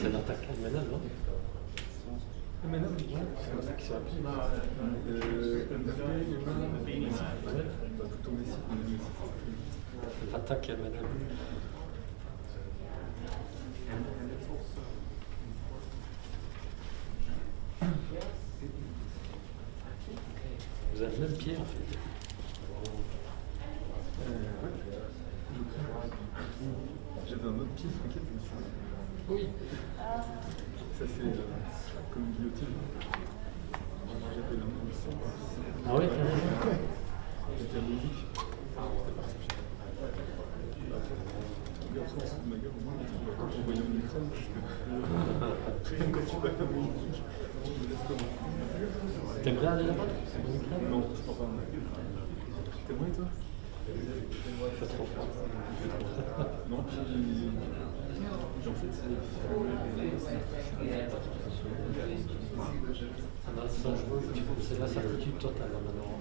C'est l'attaque allemande, non? L'attaque allemande. Vous avez le même pied en fait. J'avais un autre pied sur lequel je me suis... Oui. Ça fait comme une guillotine. J'avais l'impression. Ah oui. J'étais à musique. C'était parti. Regarde ça en dessous de ma gueule, au moins, quand on voyait mon écran, parce que quand tu vas à musique, tu me laisses comment. T'aimerais aller là-bas? Non, je crois pas. T'aimerais toi? Il fait trop froid. Non, puis en fait, c'est la certitude totale maintenant.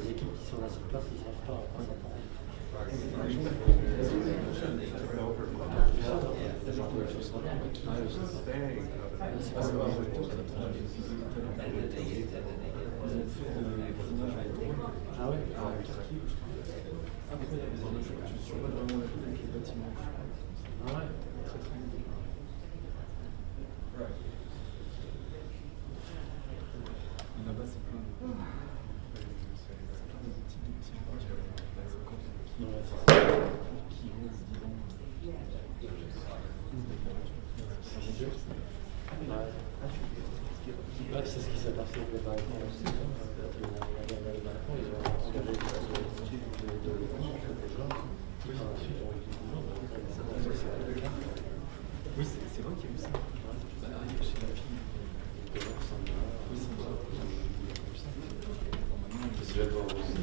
Les équipes qui sont là sur place, ils ne savent pas. Ah ouais. Là-bas, c'est plein de c'est ce qui s'est passé avec les Balkans aussi. Ils ont engagé des oui, c'est vrai qu'il y a eu ça. Chez la fille. Oui, c'est vrai. Je vais voir aussi.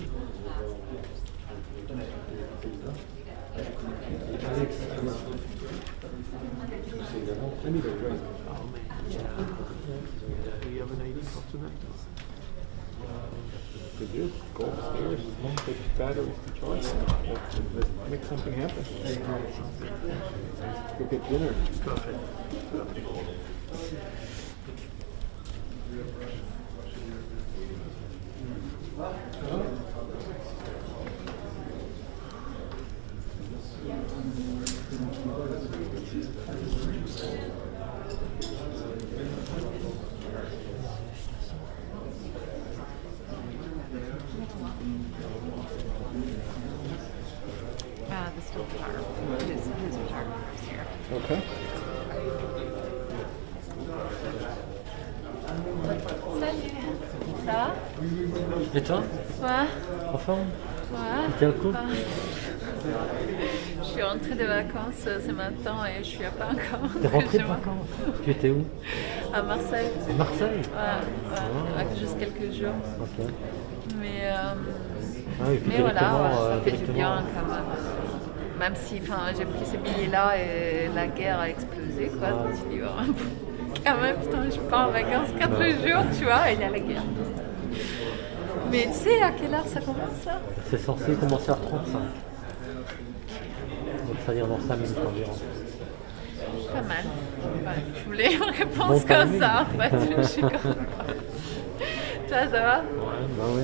Alex, c'est également. You have an ID for tonight? They do. Go upstairs. Take a shadow of choice. Let's make something happen. Go get dinner. Coffee. The still photographer. His photographer's here. Okay. Salut. Ça va? Et toi? Ouais. En forme? Ouais. Quel coup? Je suis rentrée de vacances ce matin et je suis pas encore. T'es rentrée de vacances? Tu étais où? À Marseille. À Marseille? Ouais, juste quelques jours. Ok. Mais voilà, ça fait du bien quand même. Même si j'ai pris ce billet-là et la guerre a explosé, quoi. Je me suis dit, quand même, putain, je pars en vacances 4 jours, tu vois, et il y a la guerre. Mais tu sais à quelle heure ça commence là? C'est censé commencer à 35. Donc ça veut dire dans 5 minutes environ. Pas mal. Ouais, je voulais une réponse comme ça en fait. Je suis contente. Toi, ça va? Ouais, bah oui.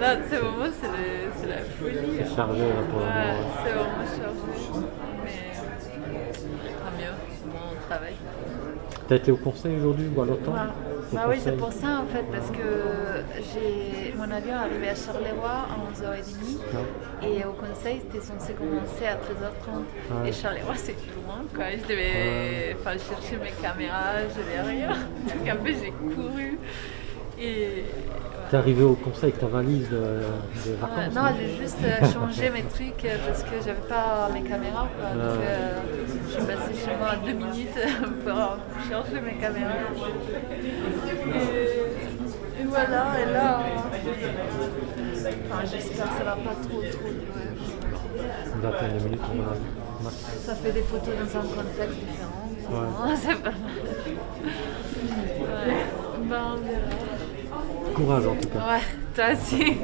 Là, ce moment, c'est la folie. C'est chargé là pour le moment. Ouais, c'est vraiment chargé. Mais tant mieux, bon, on travaille. T'as été au conseil aujourd'hui ou à l'OTAN? Voilà. Bah oui, c'est pour ça en fait, parce que mon avion est arrivé à Charleroi à 11h30 et au conseil c'était censé commencer à 13h30. Ouais. Et Charleroi c'est loin quoi, je devais chercher mes caméras, j'avais rien. Donc en fait j'ai couru et. T'es arrivé au conseil avec ta valise de vacances? Non, j'ai juste changé mes trucs parce que j'avais pas mes caméras. Quoi. Donc, je suis passée chez moi 2 minutes pour changer mes caméras. Et voilà, et là, j'espère que ça va pas trop durer. Une vingtaine de minutes, on va. Ça fait des photos dans un contexte différent. Ouais. C'est pas mal. Ouais. Ben, on verra. Courage en tout cas. Ouais, toi aussi.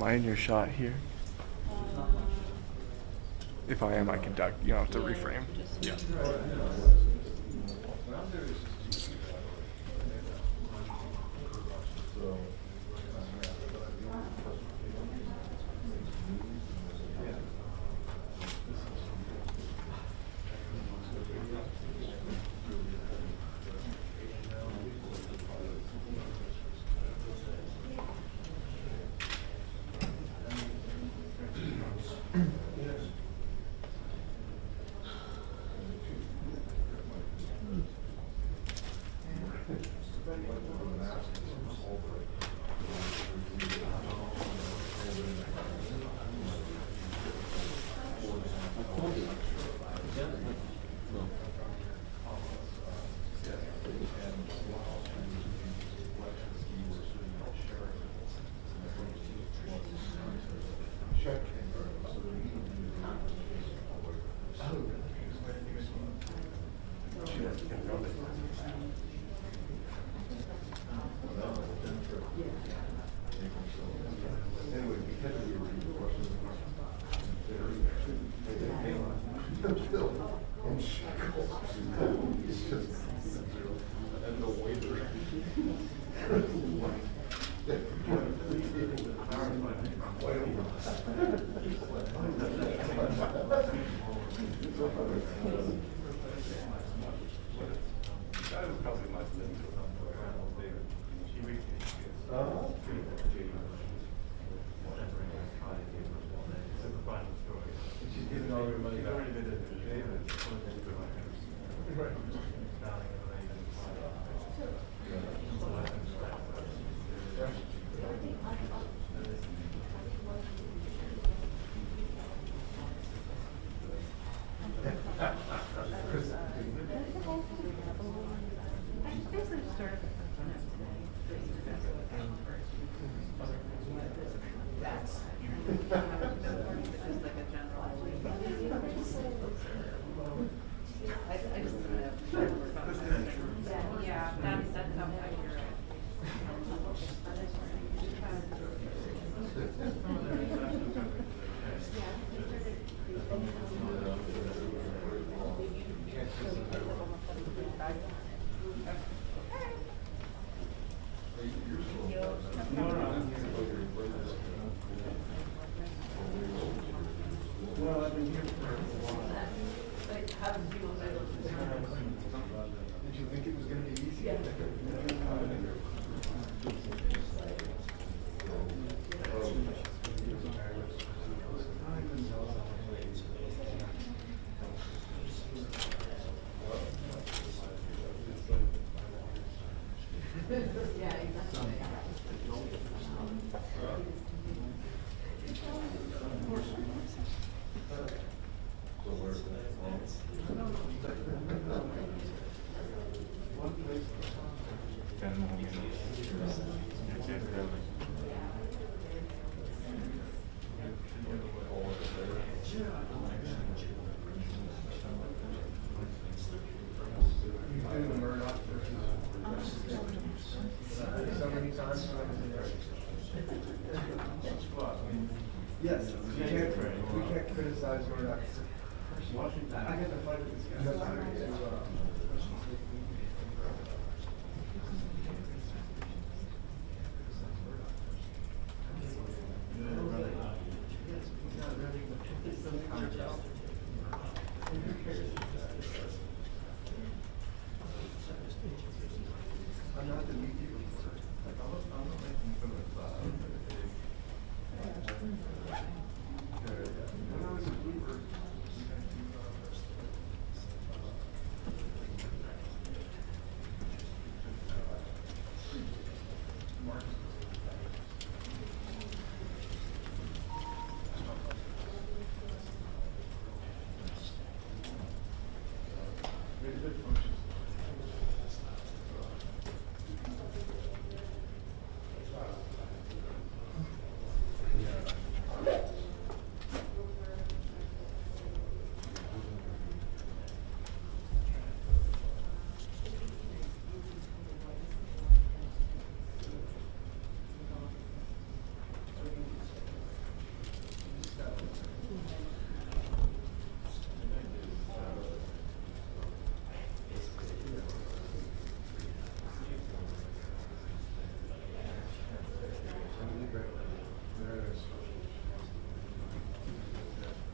Am I in your shot here? If I am, I can duck. You don't have to reframe. Yeah.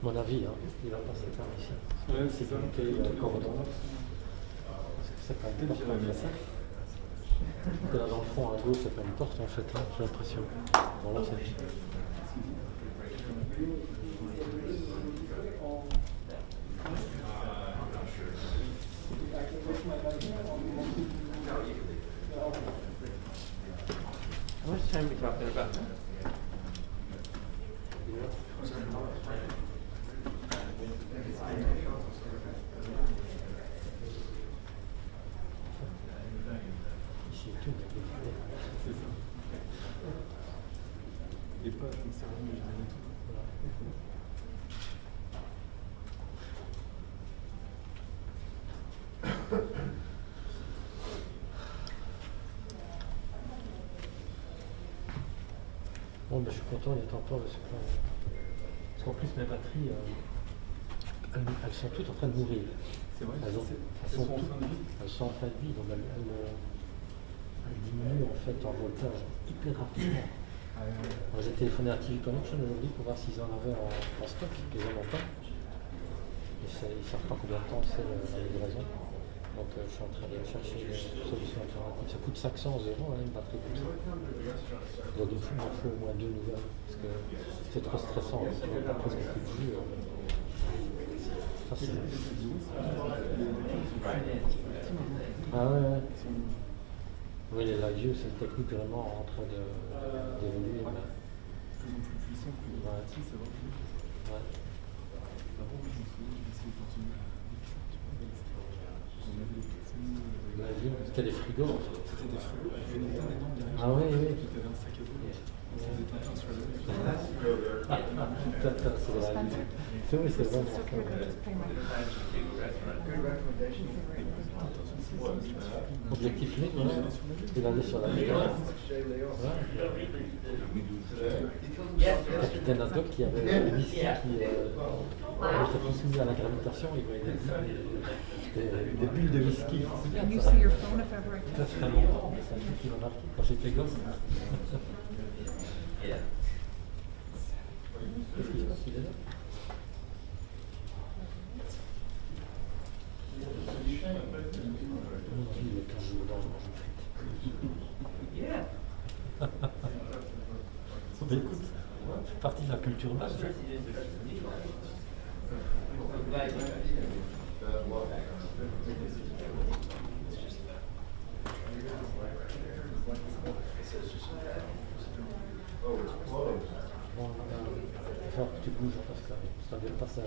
mon avis, hein, il va passer par ici. Ouais, c'est ça. Sécurité, cordon. Parce que c'est pas une porte en fait. Que là dans le fond à gauche, c'est pas une porte en fait, hein, j'ai l'impression. Bon là c'est. How much time are we talking about? Ici tout, C'est ça. Et pas sincèrement, je dirais tout. Bon, ben, je suis content d'être encore parce qu'en plus mes batteries, elles sont toutes en train de mourir. C'est vrai, Elles sont en fin de vie. Elles sont en fin de vie, donc elles diminuent en fait en voltage hyper rapidement. Alors, j'ai téléphoné à TV Connection aujourd'hui pour voir s'ils en avaient en stock, qu'ils en ont pas. Ils ne savent pas combien de temps c'est la livraison. Donc je suis en train de chercher une solution alternative. Ça coûte 500 € une batterie comme ça. Donc il m'en faut au moins 2 nouvelles parce que c'est trop stressant. Sinon t'as presque plus de jus. Ça c'est. Ah ouais. Oui, les vieux, c'est une technique vraiment en train d'évoluer. De plus en plus puissant, plus petit, c'est vrai. Ouais. Avant, je me souviens, j'ai essayé de continuer C'était des frigos en fait. C'était des frigos, il y avait une énorme derrière. Ah oui, oui. Qui avait un sac à dos. Ça faisait un sur la C'est vrai, c'est vraiment ça. Objectif libre, il allait sur la ligne. Le capitaine Haddock qui avait une whisky qui était soumis à la gravitation, il voyait des bulles de whisky. Can you see your phone if ever I Ça touch fait longtemps, c'est un truc qui m'a marqué quand j'étais gosse. Qu'est-ce qui se passe, il est là? Mais écoute, c'est partie de la culture basse. Bon, il va falloir que tu bouges parce que ça vient pas ça.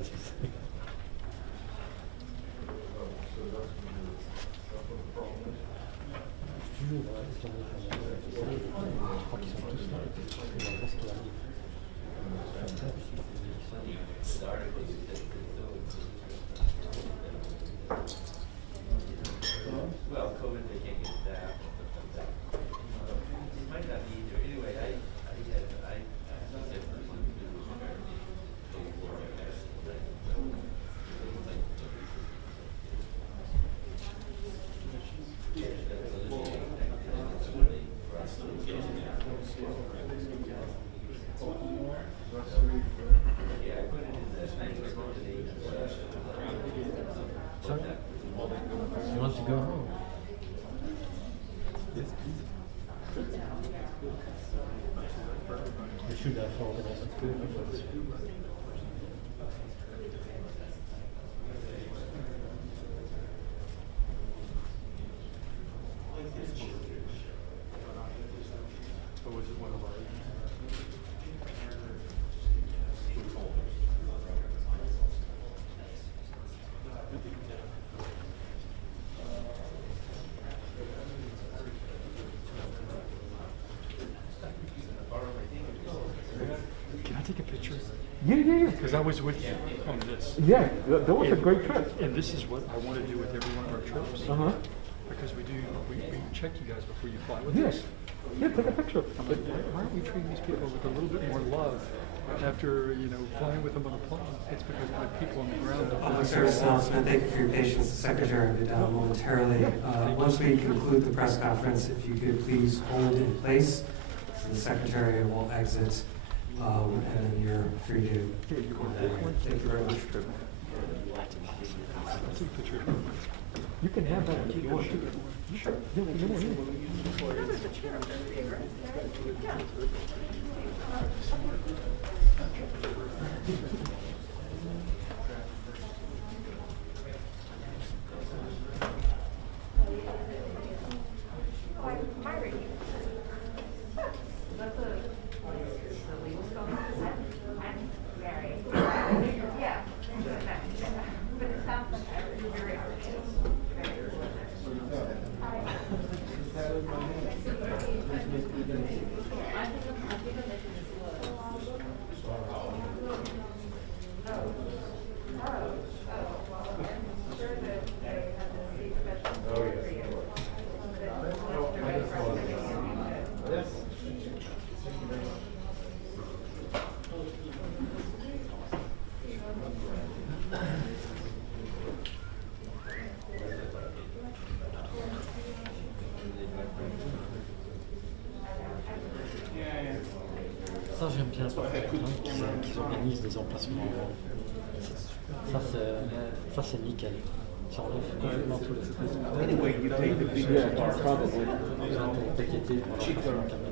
Toujours, je crois qu'ils sont tous là. Je sais pas ce qui arrive. Well, COVID, they can't get staff. It might not be either. Anyway, I You want to go home? Yes, please. We should have organized a tour for this. Or was it one of our Can I take a picture? Yeah. Because I was with you on this. Yeah, that was a great trip. And this is what I want to do with every one of our trips. Uh-huh. Because we check you guys before you fly with Yes. us. Yeah, take a picture. But why aren't we treating these people with a little bit more love after, flying with them on a plane? It's because the people on the ground. Public service announcement. Thank you for your patience. The Secretary will be down momentarily. Once we conclude the press conference, if you could please hold in place, so the Secretary will exit and then you're free to. Here, you want this one? Thank you very much. I'll take a picture. You can have that if you want. Sure. Yeah, Ça j'aime bien, qu'ils organisent des emplacements avant. Ça c'est nickel. Ça enlève complètement tout le stress. Yeah, probably. T'inquiéter pour l'emplacement caméra.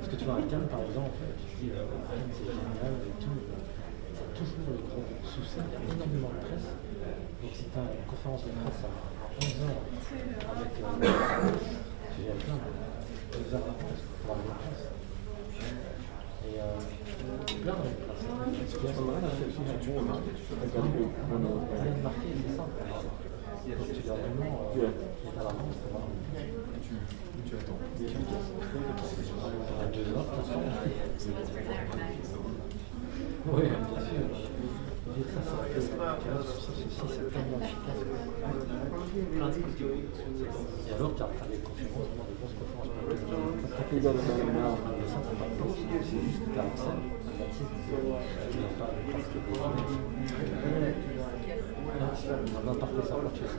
Parce que tu vois, à Cannes par exemple, tu dis Cannes c'est génial et tout. C'est toujours le gros souci, il y a énormément de presse. Donc si tu as une conférence de presse à 11h avec tu viens plein, 2 heures d'avance pour avoir la presse. Et plein de places. Là, la section du bon marqué, tu peux regarder le Rien de marqué, c'est simple. Donc tu dois vraiment être à l'avance pour avoir Tu attends. à 2 heures, de toute façon. Oui, bien sûr. C'est tellement efficace. Et alors, tu as des conférences, vraiment des grosses conférences. I can go to that now. C'est juste que tu as accès. Tu n'as pas presque des on va parler ça pour tuer ça.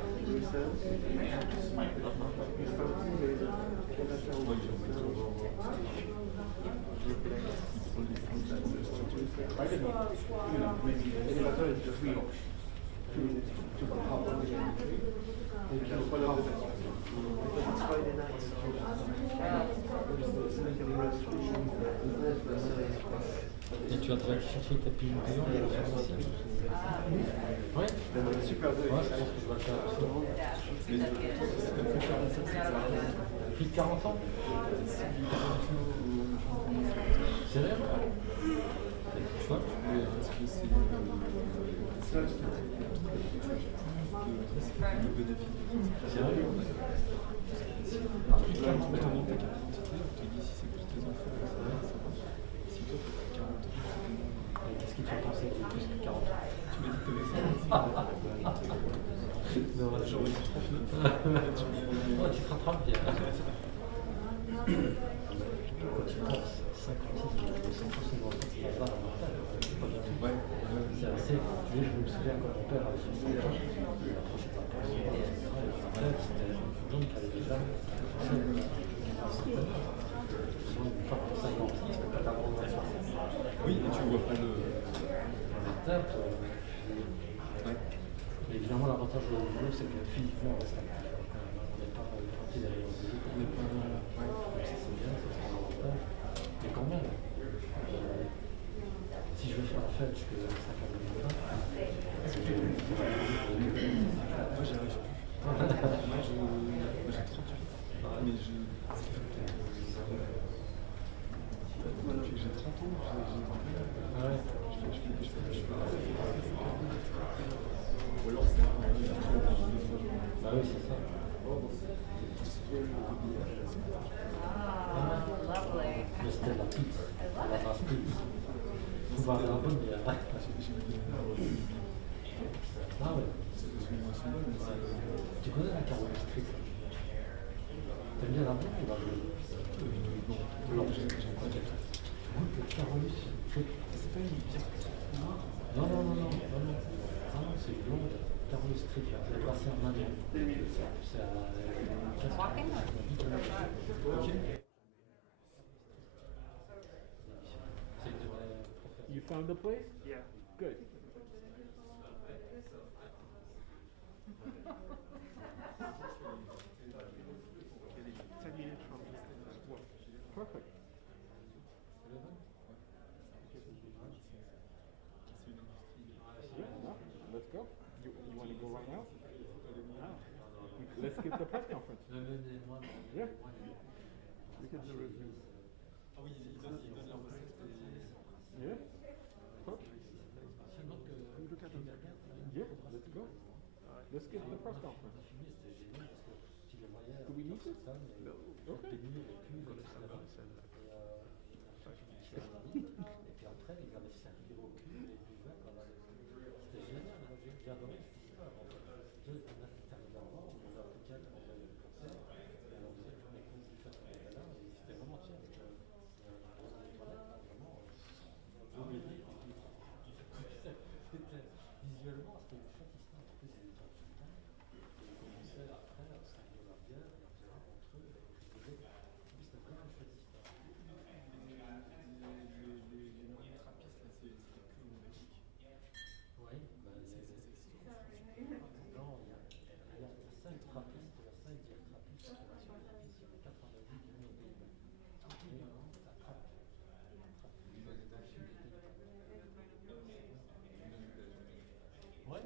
Et tu as déjà cherché tes pignon de la pharmacie? Oui. Super. Ouais, je pense que je vais le faire aussi. Plus de 40 ans? Sérieux? Quoi? Sérieux? Plus de 40 ans, ta carte d'identité, on te dit si c'est pour tes enfants, si toi tu as 40 ans. Qu'est-ce qui te fait penser que j'ai plus que 40 ans? Tu m'as dit que tu avais 50 ans. Non, J'aurais dit 39. Oh, tu te rattrapes bien. Quand tu penses 56, j'ai 100% dans cette phase-là à Martin, c'est pas bien tout. C'est assez. Je me souviens quand mon père avait 60 ans, il approchait de la pension, c'était un homme qui avait déjà une femme de 56, c'était pas tellement de 60. Oui, et tu vois pas le. Évidemment, l'avantage de boulot, c'est que physiquement, on reste actif. On n'est pas parti derrière le boulot. On n'est pas. Donc ça, c'est bien, ça, c'est un avantage. Mais quand même, si je veux faire la fête jusqu'à 5h du matin, Moi, j'y arrive plus. Moi, j'ai 38. Mais je. Depuis que j'ai 30 ans, ouais. Ou alors c'est Bah oui, c'est ça. Mais c'était la pizza, la race pizza. On va avoir un peu, mais ah ouais. Tu connais la Caroline Street? T'aimes bien la blonde ou la bleue? Non, j'aime pas du tout. Goûte le Caroline Street. C'est pas une bière. Non, c'est blonde. Caroline Street, c'est passé en Inde. C'est à... Walking? Ok. C'est found the place? Yeah. Good. Perfect. Yeah, no, let's go. You want to go right now? No. Let's skip the press conference. Yeah. Look at the review. Ah oui, ils donnent la recette. Yeah. Perfect. Yeah, let's go. Let's skip the press conference. Do we need this? No. Okay. Et puis après, ils avaient servi au cul et du vin. C'était génial, j'ai adoré cette histoire. Deux arrivés à voir, on les Africains qui avaient le concert, et on faisait tous les cours du festival de là, et c'était vraiment tiens, avec des toilettes, vraiment, beau bébé, c'était visuellement, c'était une chouette histoire. En plus, c'était des Africains, et ils commençaient après à servir la bière, etc., entre eux, et c'était vraiment une chouette histoire. Les moyens trappistes, là, c'est que en Belgique. Oui, non, il y a 5 trappistes, il y a 5 trappistes, formation trappiste, il y en a 90 qui viennent au Pays-Bas. Et ça trappe. Oui,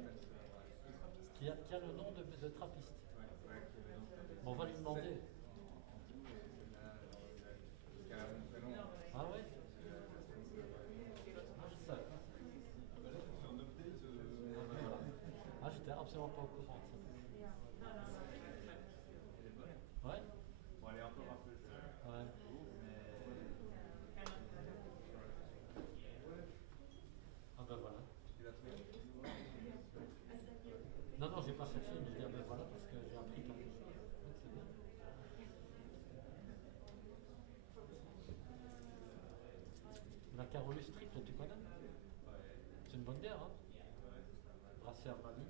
qui a le nom de trappiste. Bon, on va lui demander. Ah ouais? Ah, je sais. Ah, j'étais absolument pas au courant de ça. Ouais? Bon, elle est encore un peu jeune. Ouais. Ah ben voilà. Non, j'ai pas cherché, mais je dis ah ben voilà parce que j'ai appris quelque chose. Donc c'est bien. La Carolus Triple, tu connais? C'est une bonne bière, hein? Brasseur Mali.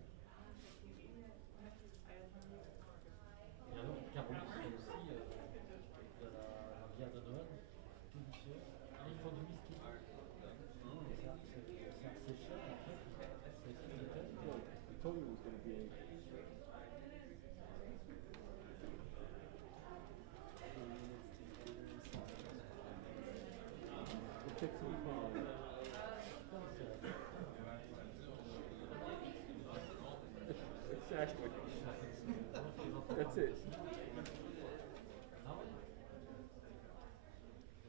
Et alors, Carolus, c'est aussi de la bière de Noël, tout vicieux. Et ils font du whisky. C'est assez cher, en fait. C'est I told you it was going to be We'll take some Exactly. That's it. Ah ouais?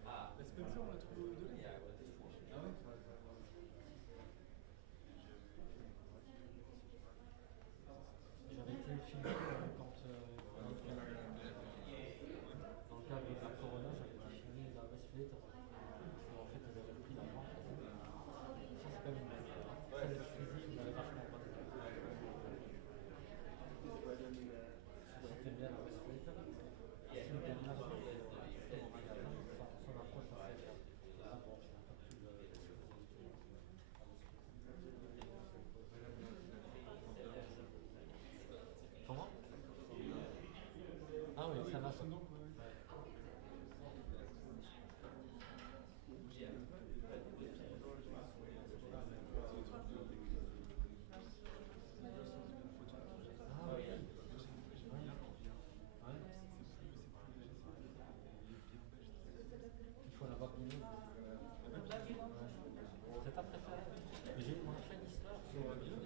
La Spencer, on l'a trouvé au delà. Ah ouais? J'avais été filmé quand dans le cadre de la Corona, j'avais été filmé la Westfleet. En fait, ils avaient pris la vente. Ça, c'est quand même une bonne idée. Ça, l'exclusif, il avait vachement pas. C'était bien la Westfleet. C'est une dernière chose au magasin, son approche assez bien. Là, bon, je n'ai pas pu le. Comment? Ah oui, ça va. Ah oui. Il faut l'avoir bien. C'est ta préférée. On a fait une histoire sur la bière.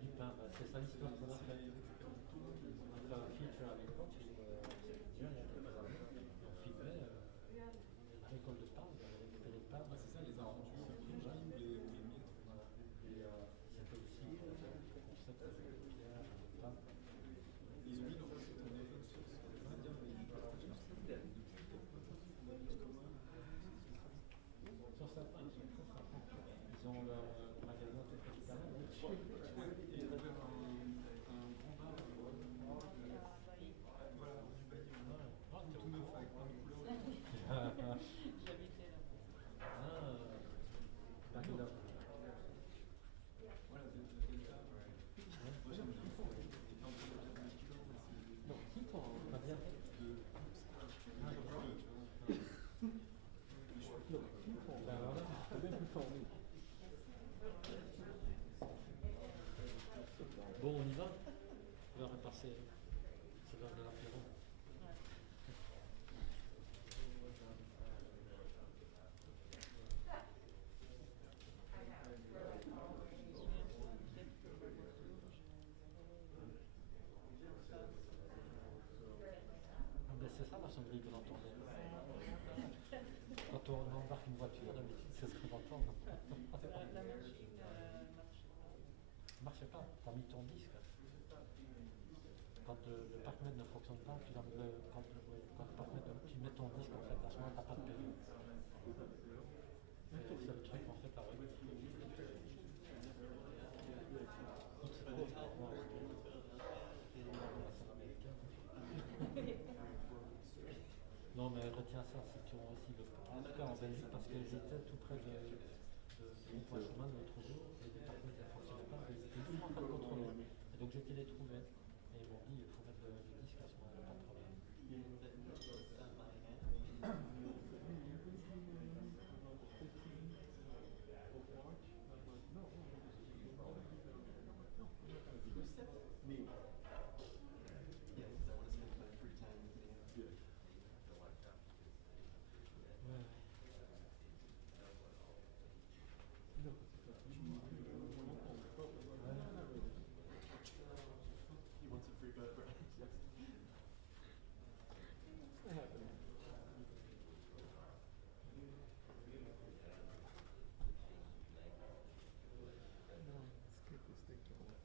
Du pain, c'est ça l'histoire qu'on a fait. On a fait un feature à l'époque, il y a quelques années. On filmait la récolte de pain, on avait récupéré le pain. C'est ça, les a rendus ou les miettes. Voilà. Et c'était aussi le concept avec les pierres, le pain. Ils ont mis leur recette en open source. C'est-à-dire qu'ils partagent leur recette depuis Sur sa page, ils sont très sympas. Ils ont leur magasin tout près du canal. Et ils ont ouvert un grand bar voilà, du Bailly. Tout neuf avec plein de couleurs. J'habitais là. Ah, d'accord. Voilà, Delta. Moi j'aime bien. Et en plus, la bière de Non, qui t'en a bien fait? c'est ça la sonnerie que l'entendait. Quand on embarque une voiture, d'habitude, c'est ce qu'on entend. La machine Ça marchait pas, tu as mis ton disque. Quand le paramètre ne fonctionne pas, quand le paramètre, tu mets ton disque, en fait, à ce moment-là, tu n'as pas de période. C'est le truc, en fait, à régler. C'est trop, non, mais retiens ça, si tu aussi en tout cas en Belgique, parce que j'étais tout près du point chemin de l'autre jour, et les paramètres ne fonctionnaient pas, ils étaient juste en train de contrôler. Et donc j'étais les trouver, et ils m'ont dit il faut mettre le disque à ce moment-là, pas de problème. Me. Yeah, because I want to spend my free time with you. Yeah. Ouais. He wants a free bed for access. What's happening? No, let's get this thing going. Fire.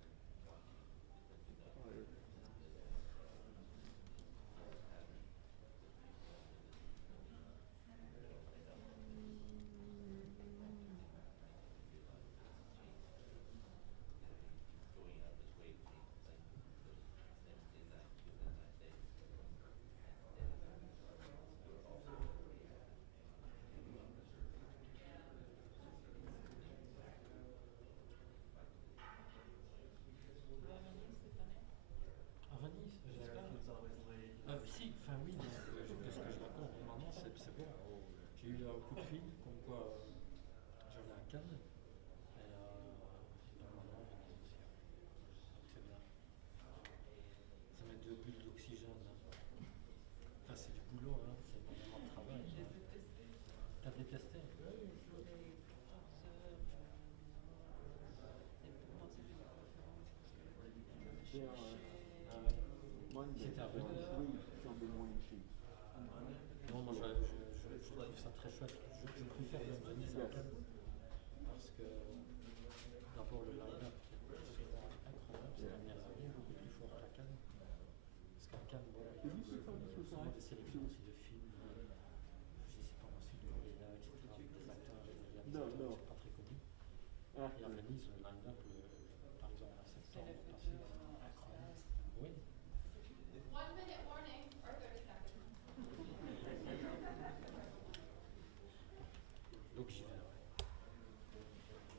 À Venise, j'espère. It's always late. Si, enfin oui, mais qu'est-ce que je raconte? Normalement, c'est bon. J'ai eu un coup de fil, comme quoi j'allais à Cannes, et normalement, Venise aussi. Donc c'est bien. Ça met 2 bulles d'oxygène. Enfin, c'est du boulot, hein, c'est énormément de travail. T'as détesté? They are Ah ouais. Monday, C'était à they're on Venise. 3 Sunday morning sheets. Non, moi je trouve ça très chouette. Je préfère même Venise à Cannes parce que d'abord le line-up est souvent incroyable, c'est la merveille, beaucoup plus fort qu'à Cannes. Parce qu'à Cannes, bon, il faut souvent des sélections aussi de films, je sais pas, sud-coréens, etc., avec des acteurs et des réalisateurs qui sont pas très connus. Et à Venise, le line-up, par exemple en septembre passé, c'était incroyable. Oui. 1 minute warning or 30 seconds. Donc j'y vais. Bon, ça va faire les autres.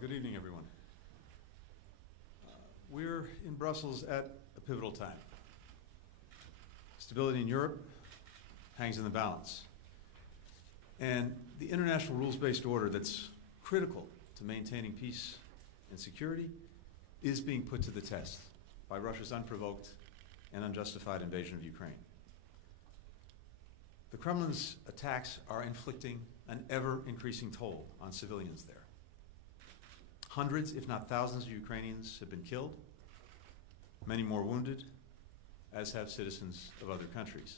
good evening, everyone. We're in Brussels at a pivotal time. Stability in Europe hangs in the balance. And the international rules-based order that's critical to maintaining peace and security is being put to the test by Russia's unprovoked and unjustified invasion of Ukraine. The Kremlin's attacks are inflicting an ever-increasing toll on civilians there. Hundreds, if not thousands, of Ukrainians have been killed, many more wounded, as have citizens of other countries.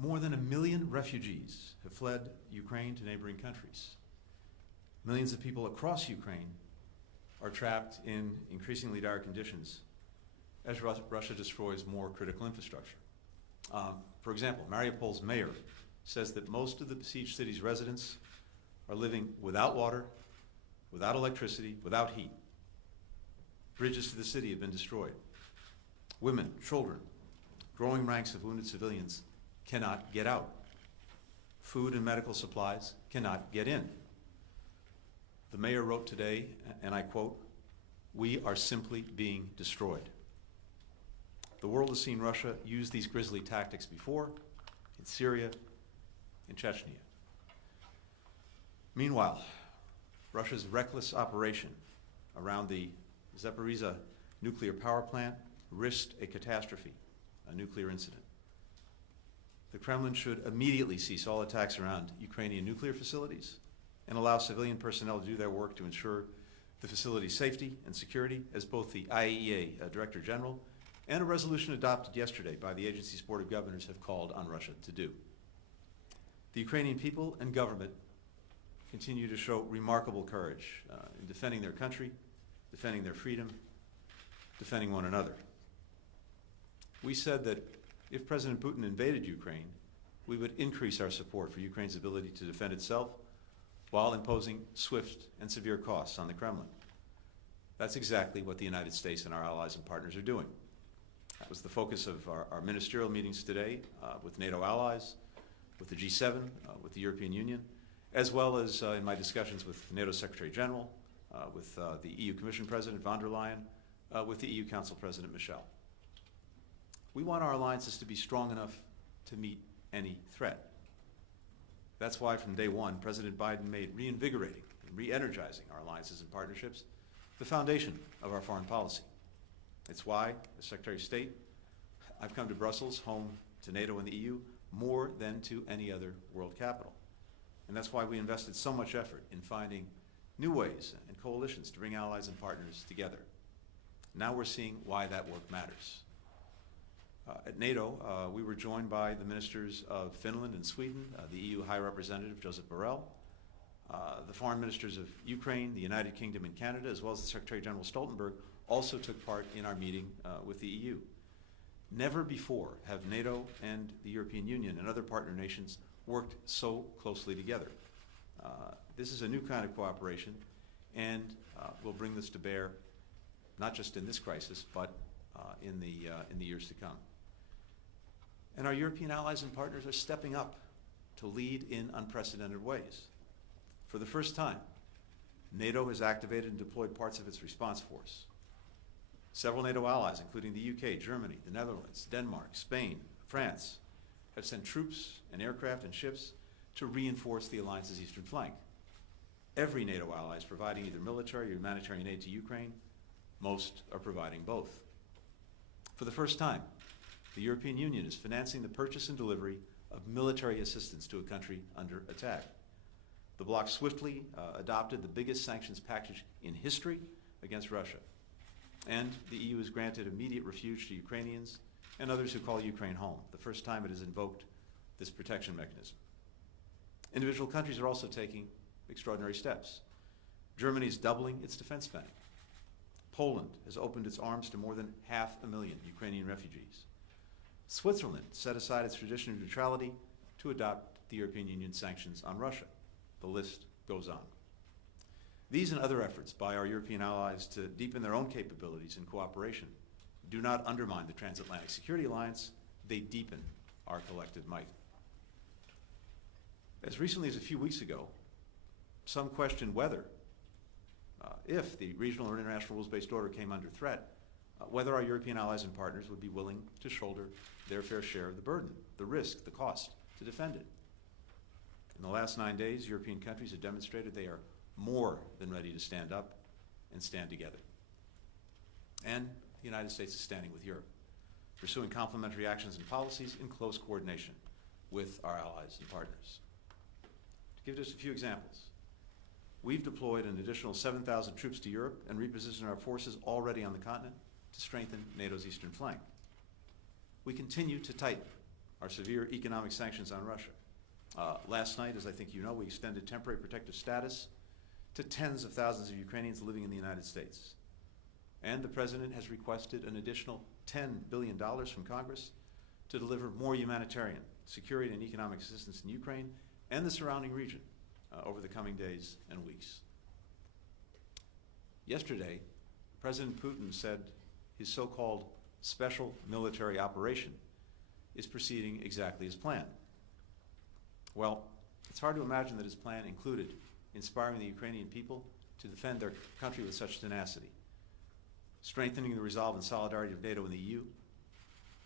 More than 1 million refugees have fled Ukraine to neighboring countries. Millions of people across Ukraine are trapped in increasingly dire conditions as Russia destroys more critical infrastructure. For example, Mariupol's mayor says that most of the besieged city's residents are living without water, without electricity, without heat. Bridges to the city have been destroyed. Women, children, growing ranks of wounded civilians cannot get out. Food and medical supplies cannot get in. The mayor wrote today, and I quote, "We are simply being destroyed." The world has seen Russia use these grisly tactics before, in Syria, in Chechnya. Meanwhile, Russia's reckless operation around the Zaporizhzhia nuclear power plant risked a catastrophe, a nuclear incident. The Kremlin should immediately cease all attacks around Ukrainian nuclear facilities and allow civilian personnel to do their work to ensure the facility's safety and security, as both the IAEA Director General and a resolution adopted yesterday by the agency's Board of Governors have called on Russia to do. The Ukrainian people and government continue to show remarkable courage in defending their country, defending their freedom, defending one another. We said that if President Putin invaded Ukraine, we would increase our support for Ukraine's ability to defend itself while imposing swift and severe costs on the Kremlin. That's exactly what the United States and our allies and partners are doing. That was the focus of our ministerial meetings today with NATO allies, with the G7, with the European Union, as well as in my discussions with NATO Secretary General, with the EU Commission President von der Leyen, with the EU Council President Michel. We want our alliances to be strong enough to meet any threat. That's why from day one, President Biden made reinvigorating and re-energizing our alliances and partnerships the foundation of our foreign policy. It's why, as Secretary of State, I've come to Brussels, home to NATO and the EU, more than to any other world capital. And that's why we invested so much effort in finding new ways and coalitions to bring allies and partners together. Now we're seeing why that work matters. At NATO, we were joined by the ministers of Finland and Sweden, the EU High Representative Joseph Borrell, the foreign ministers of Ukraine, the United Kingdom, and Canada, as well as the Secretary General Stoltenberg, also took part in our meeting with the EU. Never before have NATO and the European Union and other partner nations worked so closely together. This is a new kind of cooperation, and we'll bring this to bear not just in this crisis, but in the years to come. And our European allies and partners are stepping up to lead in unprecedented ways. For the first time, NATO has activated and deployed parts of its response force. Several NATO allies, including the UK, Germany, the Netherlands, Denmark, Spain, France, have sent troops and aircraft and ships to reinforce the alliance's eastern flank. Every NATO ally is providing either military or humanitarian aid to Ukraine. Most are providing both. For the first time, the European Union is financing the purchase and delivery of military assistance to a country under attack. The bloc swiftly adopted the biggest sanctions package in history against Russia. And the EU has granted immediate refuge to Ukrainians and others who call Ukraine home, the first time it has invoked this protection mechanism. Individual countries are also taking extraordinary steps. Germany is doubling its defense spending. Poland has opened its arms to more than 500,000 Ukrainian refugees. Switzerland set aside its tradition of neutrality to adopt the European Union's sanctions on Russia. The list goes on. These and other efforts by our European allies to deepen their own capabilities and cooperation do not undermine the transatlantic security alliance, they deepen our collective might. As recently as a few weeks ago, some questioned whether if the regional or international rules-based order came under threat, whether our European allies and partners would be willing to shoulder their fair share of the burden, the risk, the cost to defend it. In the last 9 days, European countries have demonstrated they are more than ready to stand up and stand together. And the United States is standing with Europe, pursuing complementary actions and policies in close coordination with our allies and partners. To give just a few examples, we've deployed an additional 7,000 troops to Europe and repositioned our forces already on the continent to strengthen NATO's eastern flank. We continue to tighten our severe economic sanctions on Russia. Last night, as I think you know, we extended temporary protective status to tens of thousands of Ukrainians living in the United States. And the President has requested an additional $10 billion from Congress to deliver more humanitarian, security, and economic assistance in Ukraine and the surrounding region over the coming days and weeks. Yesterday, President Putin said his so-called special military operation is proceeding exactly as planned. Well, it's hard to imagine that his plan included inspiring the Ukrainian people to defend their country with such tenacity, strengthening the resolve and solidarity of NATO and the EU,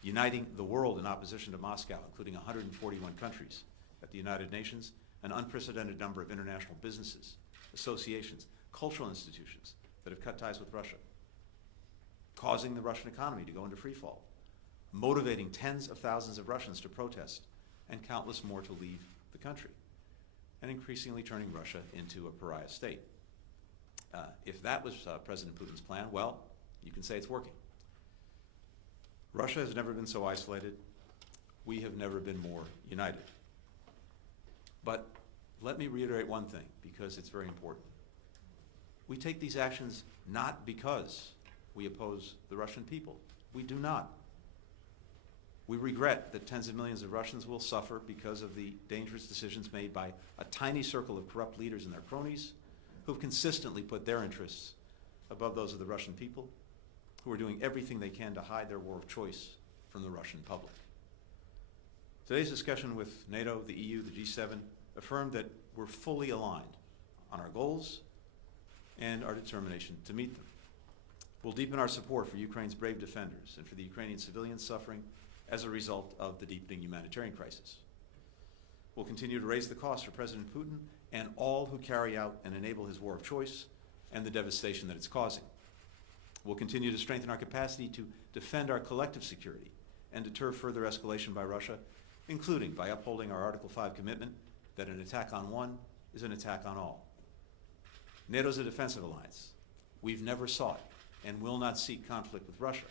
uniting the world in opposition to Moscow, including 141 countries at the United Nations, an unprecedented number of international businesses, associations, cultural institutions that have cut ties with Russia, causing the Russian economy to go into free fall, motivating tens of thousands of Russians to protest and countless more to leave the country, and increasingly turning Russia into a pariah state. If that was President Putin's plan, well, you can say it's working. Russia has never been so isolated. We have never been more united. But let me reiterate one thing, because it's very important. We take these actions not because we oppose the Russian people. We do not. We regret that tens of millions of Russians will suffer because of the dangerous decisions made by a tiny circle of corrupt leaders and their cronies who have consistently put their interests above those of the Russian people, who are doing everything they can to hide their war of choice from the Russian public. Today's discussion with NATO, the EU, the G7 affirmed that we're fully aligned on our goals and our determination to meet them. We'll deepen our support for Ukraine's brave defenders and for the Ukrainian civilians suffering as a result of the deepening humanitarian crisis. We'll continue to raise the cost for President Putin and all who carry out and enable his war of choice and the devastation that it's causing. We'll continue to strengthen our capacity to defend our collective security and deter further escalation by Russia, including by upholding our Article 5 commitment that an attack on one is an attack on all. NATO's a defensive alliance. We've never sought and will not seek conflict with Russia.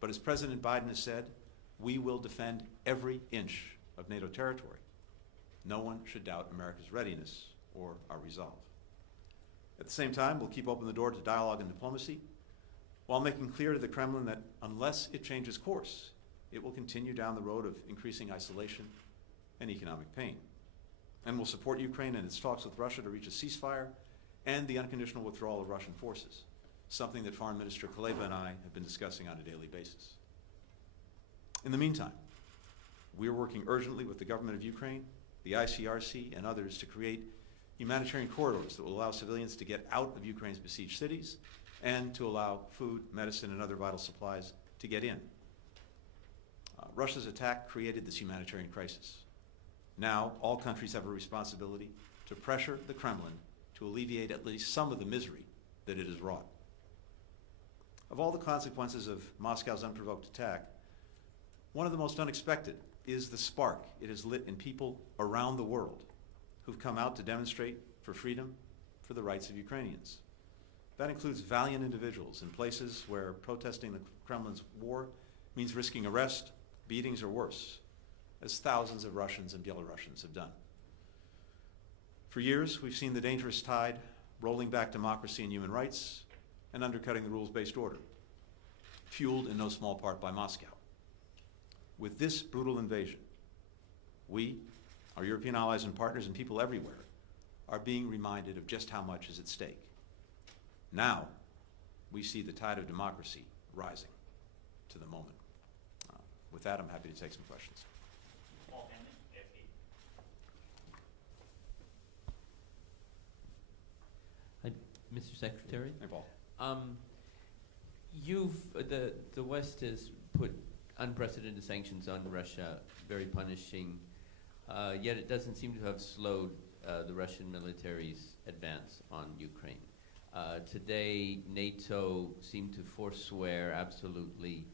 But as President Biden has said, we will defend every inch of NATO territory. No one should doubt America's readiness or our resolve. At the same time, we'll keep open the door to dialogue and diplomacy, while making clear to the Kremlin that unless it changes course, it will continue down the road of increasing isolation and economic pain. And we'll support Ukraine in its talks with Russia to reach a ceasefire and the unconditional withdrawal of Russian forces, something that Foreign Minister Kuleba and I have been discussing on a daily basis. In the meantime, we are working urgently with the government of Ukraine, the ICRC, and others to create humanitarian corridors that will allow civilians to get out of Ukraine's besieged cities and to allow food, medicine, and other vital supplies to get in. Russia's attack created this humanitarian crisis. Now, all countries have a responsibility to pressure the Kremlin to alleviate at least some of the misery that it has wrought. Of all the consequences of Moscow's unprovoked attack, one of the most unexpected is the spark it has lit in people around the world who've come out to demonstrate for freedom, for the rights of Ukrainians. That includes valiant individuals in places where protesting the Kremlin's war means risking arrest, beatings, or worse, as thousands of Russians and Belarusians have done. For years, we've seen the dangerous tide rolling back democracy and human rights and undercutting the rules-based order, fueled in no small part by Moscow. With this brutal invasion, we, our European allies and partners, and people everywhere are being reminded of just how much is at stake. Now, we see the tide of democracy rising to the moment. With that, I'm happy to take some questions. Mr. Secretary. Hey, Paul. The West has put unprecedented sanctions on Russia, very punishing, yet it doesn't seem to have slowed the Russian military's advance on Ukraine. Today, NATO seemed to forswear absolutely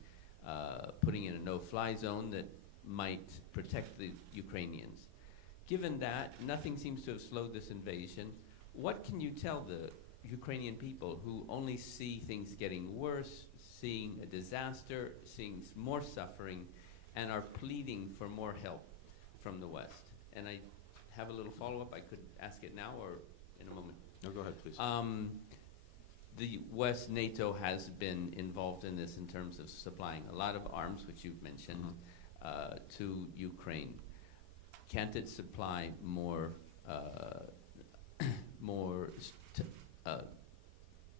putting in a no-fly zone that might protect the Ukrainians. Given that, nothing seems to have slowed this invasion. What can you tell the Ukrainian people who only see things getting worse, seeing a disaster, seeing more suffering, and are pleading for more help from the West? And I have a little follow-up. I could ask it now or in a moment. No, go ahead, please. The West, NATO, has been involved in this in terms of supplying a lot of arms, which you've mentioned, to Ukraine. Can't it supply more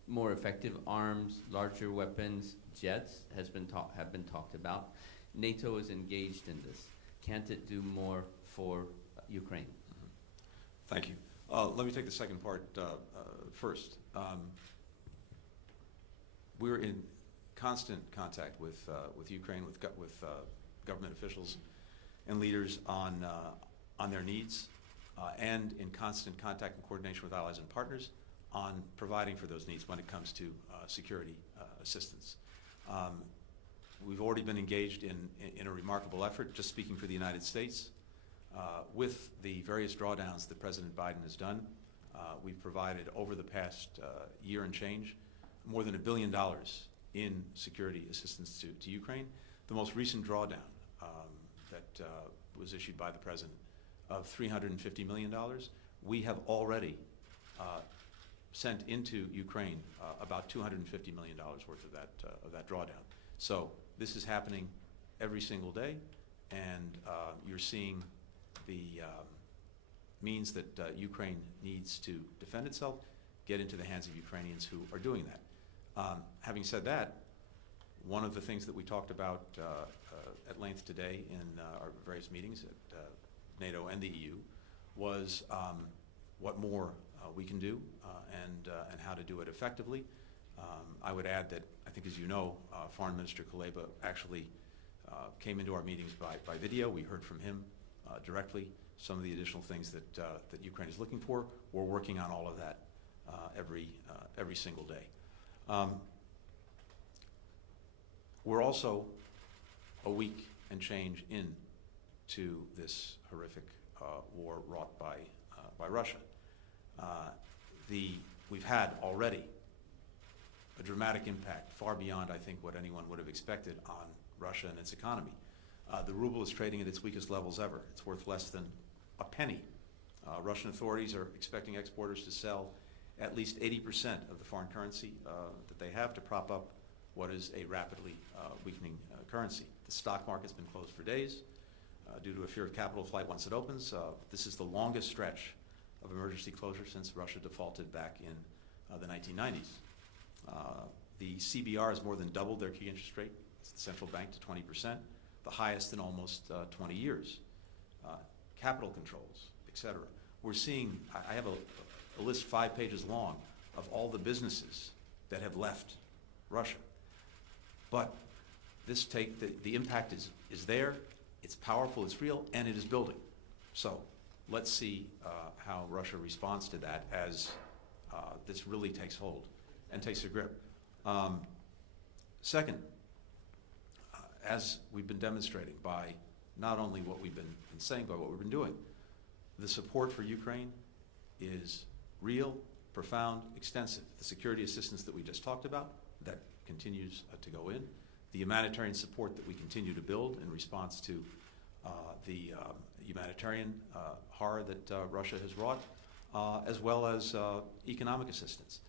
more effective arms, larger weapons, jets have been talked about? NATO is engaged in this. Can't it do more for Ukraine? Thank you. Let me take the second part first. We're in constant contact with Ukraine, with government officials and leaders on their needs, and in constant contact and coordination with allies and partners on providing for those needs when it comes to security assistance. We've already been engaged in a remarkable effort, just speaking for the United States, with the various drawdowns that President Biden has done. We've provided over the past year and change more than $1 billion in security assistance to Ukraine. The most recent drawdown that was issued by the President of $350 million, we have already sent into Ukraine about $250 million worth of that drawdown. So this is happening every single day, and you're seeing the means that Ukraine needs to defend itself get into the hands of Ukrainians who are doing that. Having said that, one of the things that we talked about at length today in our various meetings at NATO and the EU was what more we can do and how to do it effectively. I would add that I think, as you know, Foreign Minister Kuleba actually came into our meetings by video. We heard from him directly some of the additional things that Ukraine is looking for. We're working on all of that every single day. We're also a week and change into this horrific war wrought by Russia. We've had already a dramatic impact, far beyond, I think, what anyone would have expected on Russia and its economy. The ruble is trading at its weakest levels ever. It's worth less than a penny. Russian authorities are expecting exporters to sell at least 80% of the foreign currency that they have to prop up what is a rapidly weakening currency. The stock market's been closed for days due to a fear of capital flight once it opens. This is the longest stretch of emergency closure since Russia defaulted back in the 1990s. The CBR has more than doubled their key interest rate, the central bank, to 20%, the highest in almost 20 years. Capital controls, et cetera. We're seeing, I have a list 5 pages long of all the businesses that have left Russia. But the impact is there, it's powerful, it's real, and it is building. So let's see how Russia responds to that as this really takes hold and takes a grip. Second, as we've been demonstrating by not only what we've been saying, but what we've been doing, the support for Ukraine is real, profound, extensive. The security assistance that we just talked about, that continues to go in. The humanitarian support that we continue to build in response to the humanitarian horror that Russia has wrought, as well as economic assistance.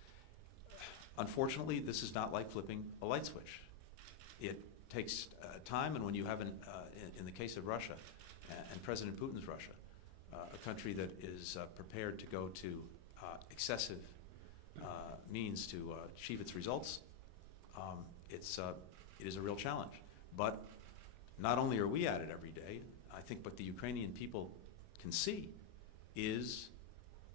Unfortunately, this is not like flipping a light switch. It takes time, and when you have, in the case of Russia and President Putin's Russia, a country that is prepared to go to excessive means to achieve its results, it is a real challenge. But not only are we at it every day, I think what the Ukrainian people can see is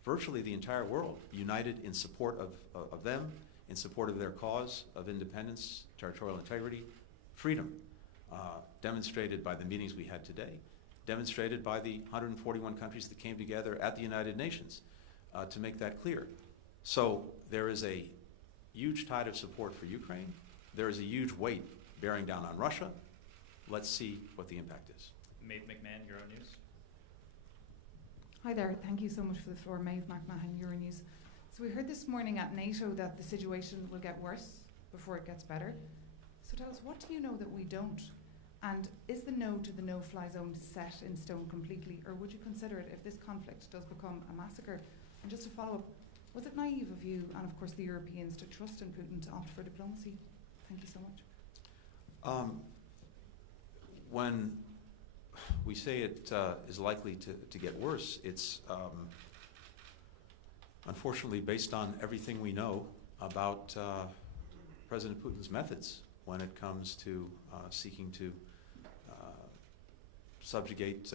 virtually the entire world united in support of them, in support of their cause of independence, territorial integrity, freedom, demonstrated by the meetings we had today, demonstrated by the 141 countries that came together at the United Nations to make that clear. So there is a huge tide of support for Ukraine. There is a huge weight bearing down on Russia. Let's see what the impact is. Maeve McMahon, Euronews. Hi there, thank you so much for the floor. Maeve McMahon, Euronews. So we heard this morning at NATO that the situation will get worse before it gets better. So tell us, what do you know that we don't? And is the no to the no-fly zone set in stone completely, or would you consider it if this conflict does become a massacre? And just to follow up, was it naive of you and of course the Europeans to trust in Putin to opt for diplomacy? Thank you so much. When we say it is likely to get worse, it's unfortunately based on everything we know about President Putin's methods when it comes to seeking to subjugate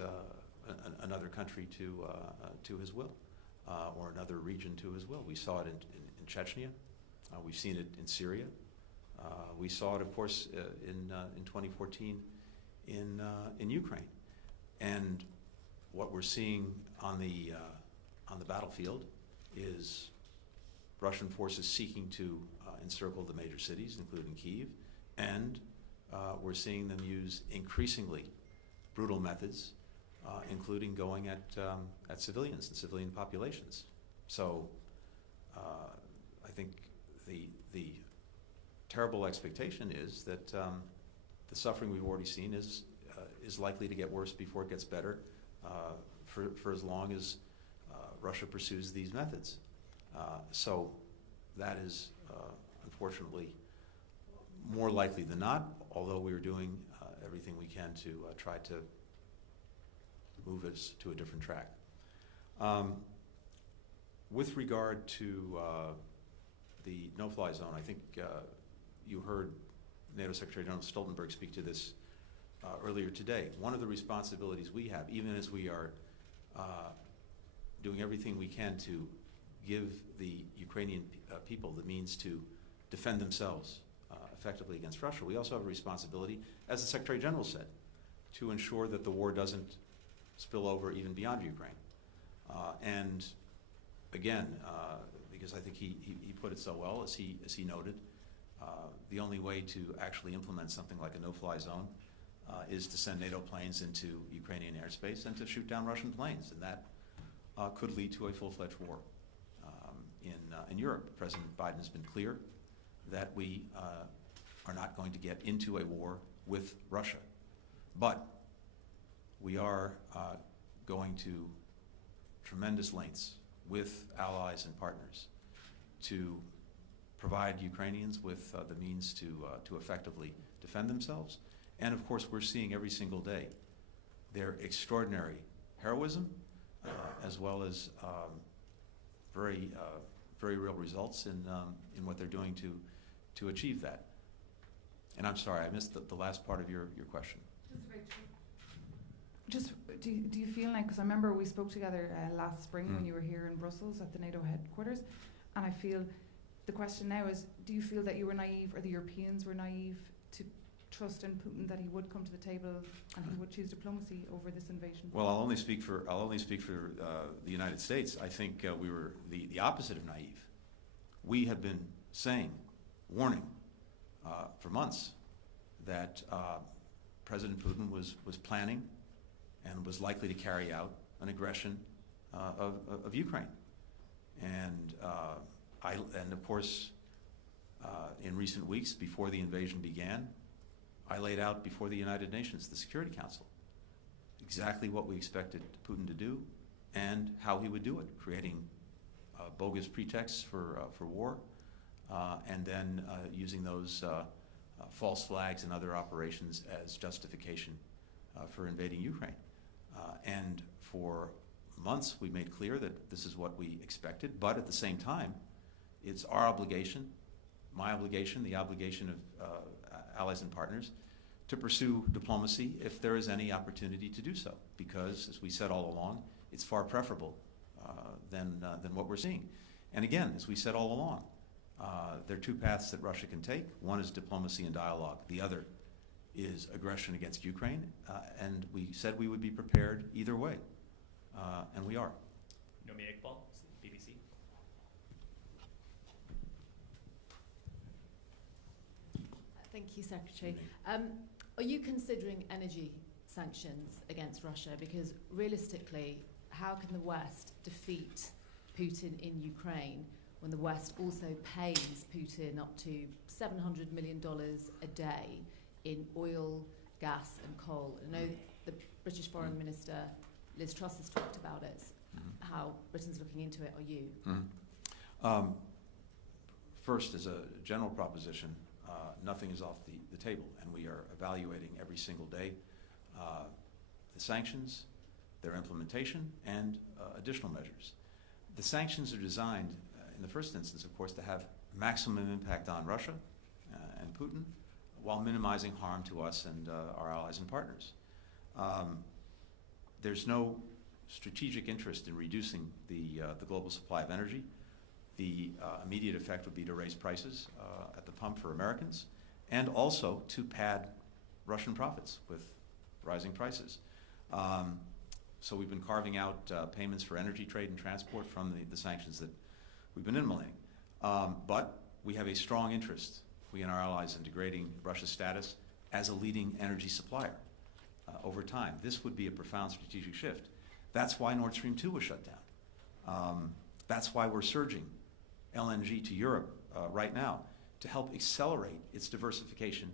another country to his will, or another region to his will. We saw it in Chechnya. We've seen it in Syria. We saw it, of course, in 2014 in Ukraine. And what we're seeing on the battlefield is Russian forces seeking to encircle the major cities, including Kyiv, and we're seeing them use increasingly brutal methods, including going at civilians and civilian populations. So I think the terrible expectation is that the suffering we've already seen is likely to get worse before it gets better, for as long as Russia pursues these methods. So that is unfortunately more likely than not, although we are doing everything we can to try to move us to a different track. With regard to the no-fly zone, I think you heard NATO Secretary General Stoltenberg speak to this earlier today. One of the responsibilities we have, even as we are doing everything we can to give the Ukrainian people the means to defend themselves effectively against Russia, we also have a responsibility, as the Secretary General said, to ensure that the war doesn't spill over even beyond Ukraine. And again, because I think he put it so well, as he noted, the only way to actually implement something like a no-fly zone is to send NATO planes into Ukrainian airspace and to shoot down Russian planes, and that could lead to a full-fledged war in Europe. President Biden has been clear that we are not going to get into a war with Russia, but we are going to tremendous lengths with allies and partners to provide Ukrainians with the means to effectively defend themselves. And of course, we're seeing every single day their extraordinary heroism, as well as very real results in what they're doing to achieve that. And I'm sorry, I missed the last part of your question. Just, do you feel like, because I remember we spoke together last spring when you were here in Brussels at the NATO headquarters, and I feel the question now is, do you feel that you were naive, or the Europeans were naive to trust in Putin that he would come to the table and he would choose diplomacy over this invasion? Well, I'll only speak for the United States. I think we were the opposite of naive. We have been saying, warning for months, that President Putin was planning and was likely to carry out an aggression of Ukraine. And of course, in recent weeks, before the invasion began, I laid out before the United Nations, the Security Council, exactly what we expected Putin to do and how he would do it, creating bogus pretexts for war, and then using those false flags and other operations as justification for invading Ukraine. And for months, we made clear that this is what we expected, but at the same time, it's our obligation, my obligation, the obligation of allies and partners, to pursue diplomacy if there is any opportunity to do so. Because, as we said all along, it's far preferable than what we're seeing. And again, as we said all along, there are two paths that Russia can take. One is diplomacy and dialogue. The other is aggression against Ukraine. And we said we would be prepared either way. And we are. Nomi Iqbal, BBC. Thank you, Secretary. Are you considering energy sanctions against Russia? Because realistically, how can the West defeat Putin in Ukraine when the West also pays Putin up to $700 million a day in oil, gas and coal? I know the British Foreign Minister Liz Truss has talked about it. How Britain's looking into it, are you? First, as a general proposition, nothing is off the table, and we are evaluating every single day the sanctions, their implementation, and additional measures. The sanctions are designed, in the first instance, of course, to have maximum impact on Russia and Putin, while minimizing harm to us and our allies and partners. There's no strategic interest in reducing the global supply of energy. The immediate effect would be to raise prices at the pump for Americans, and also to pad Russian profits with rising prices. So we've been carving out payments for energy trade and transport from the sanctions that we've been implementing. But we have a strong interest, we and our allies, in degrading Russia's status as a leading energy supplier over time. This would be a profound strategic shift. That's why Nord Stream 2 was shut down. That's why we're surging LNG to Europe right now, to help accelerate its diversification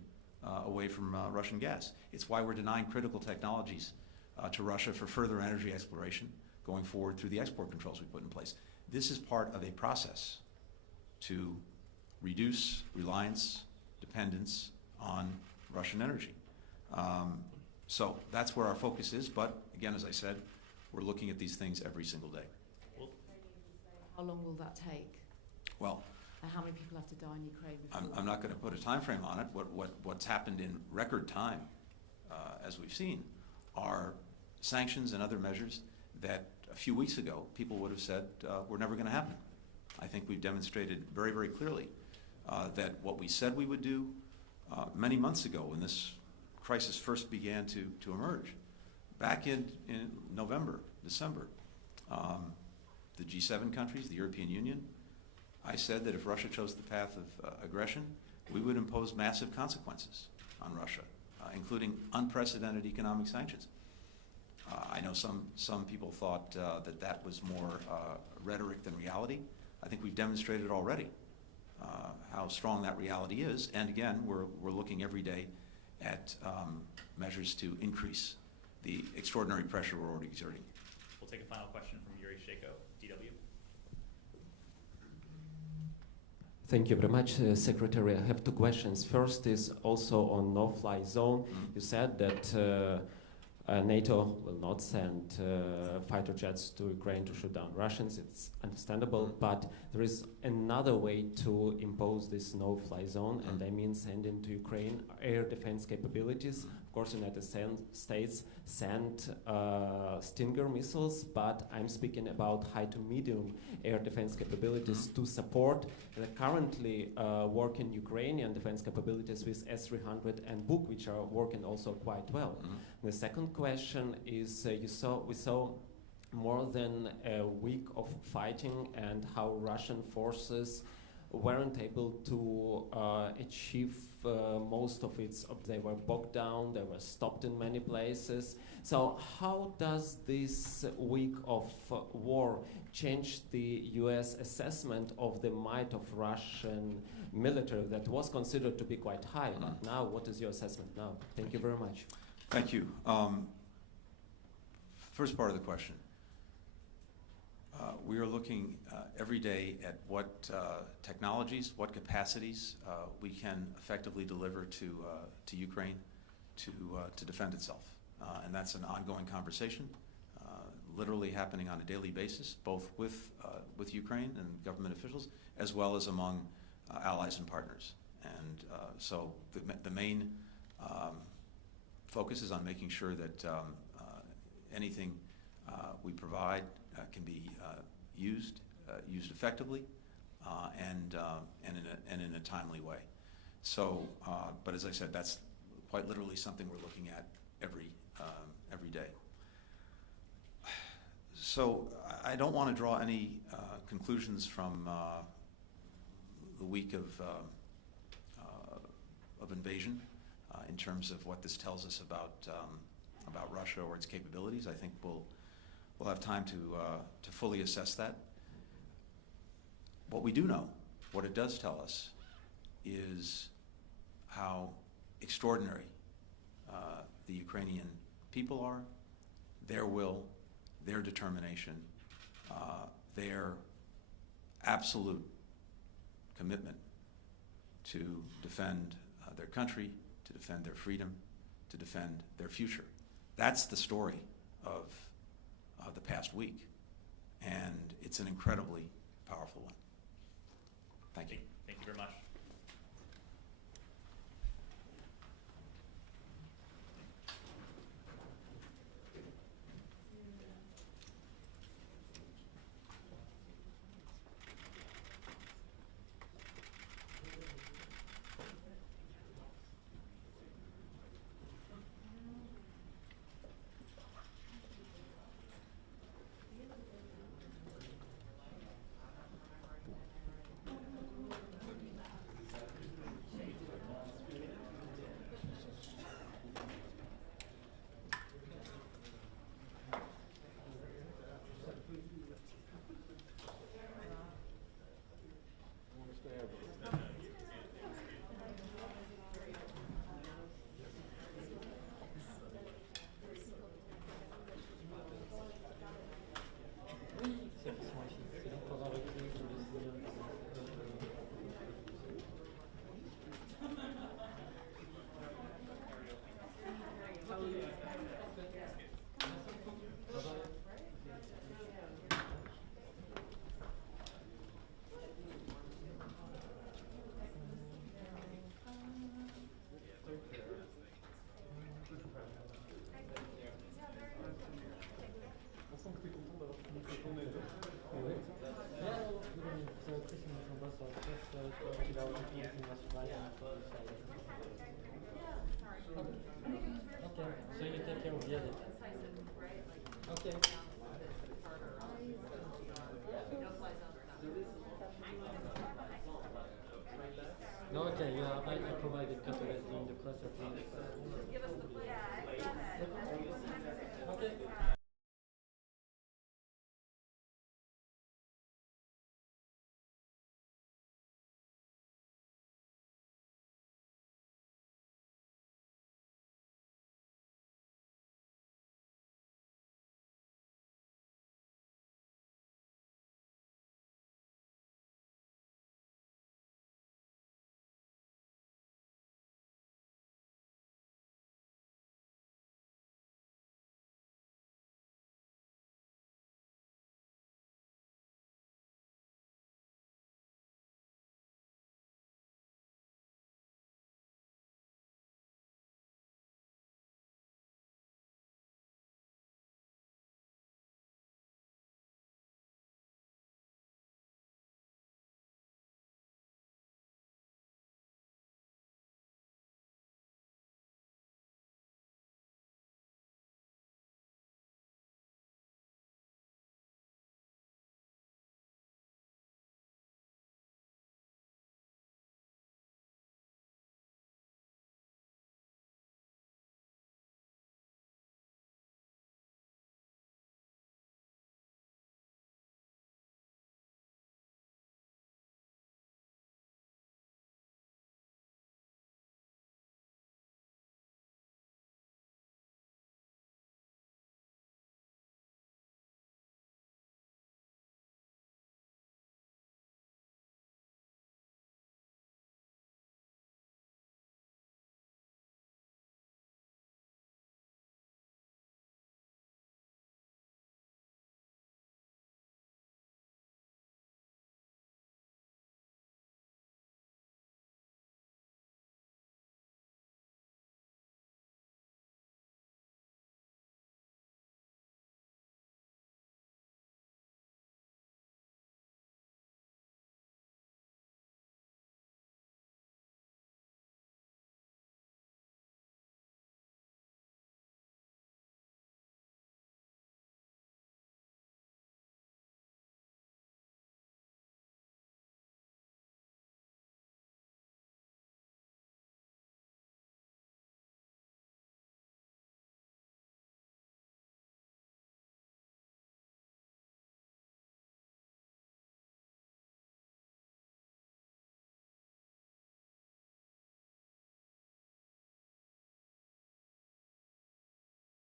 away from Russian gas. It's why we're denying critical technologies to Russia for further energy exploration going forward through the export controls we put in place. This is part of a process to reduce reliance, dependence on Russian energy. So that's where our focus is, but again, as I said, we're looking at these things every single day. How long will that take? Well, and how many people have to die in Ukraine before? I'm not going to put a time frame on it. What's happened in record time, as we've seen, are sanctions and other measures that a few weeks ago people would have said were never going to happen. I think we've demonstrated very, very clearly that what we said we would do many months ago, when this crisis first began to emerge, back in November, December, the G7 countries, the European Union, I said that if Russia chose the path of aggression, we would impose massive consequences on Russia, including unprecedented economic sanctions. I know some people thought that was more rhetoric than reality. I think we've demonstrated already how strong that reality is, and again, we're looking every day at measures to increase the extraordinary pressure we're already exerting. We'll take a final question from Yuri Shako, DW. Thank you very much, Secretary. I have two questions. First is also on no-fly zone. You said that NATO will not send fighter jets to Ukraine to shoot down Russians. It's understandable, but there is another way to impose this no-fly zone, and I mean sending to Ukraine air defense capabilities. Of course, United States sent Stinger missiles, but I'm speaking about high to medium air defense capabilities to support the currently working Ukrainian defense capabilities with S-300 and Buk, which are working also quite well. The second question is, we saw more than a week of fighting and how Russian forces weren't able to achieve most of its, they were bogged down, they were stopped in many places. So how does this week of war change the US assessment of the might of Russian military that was considered to be quite high? But now, what is your assessment now? Thank you very much. Thank you. First part of the question. We are looking every day at what technologies, what capacities we can effectively deliver to Ukraine to defend itself. And that's an ongoing conversation, literally happening on a daily basis, both with Ukraine and government officials, as well as among allies and partners. And so the main focus is on making sure that anything we provide can be used effectively and in a timely way. So, but as I said, that's quite literally something we're looking at every day. So I don't want to draw any conclusions from the week of invasion in terms of what this tells us about Russia or its capabilities. I think we'll have time to fully assess that. What we do know, what it does tell us, is how extraordinary the Ukrainian people are, their will, their determination, their absolute commitment to defend their country, to defend their freedom, to defend their future. That's the story of the past week, and it's an incredibly powerful one. Thank you. Thank you very much. Ja,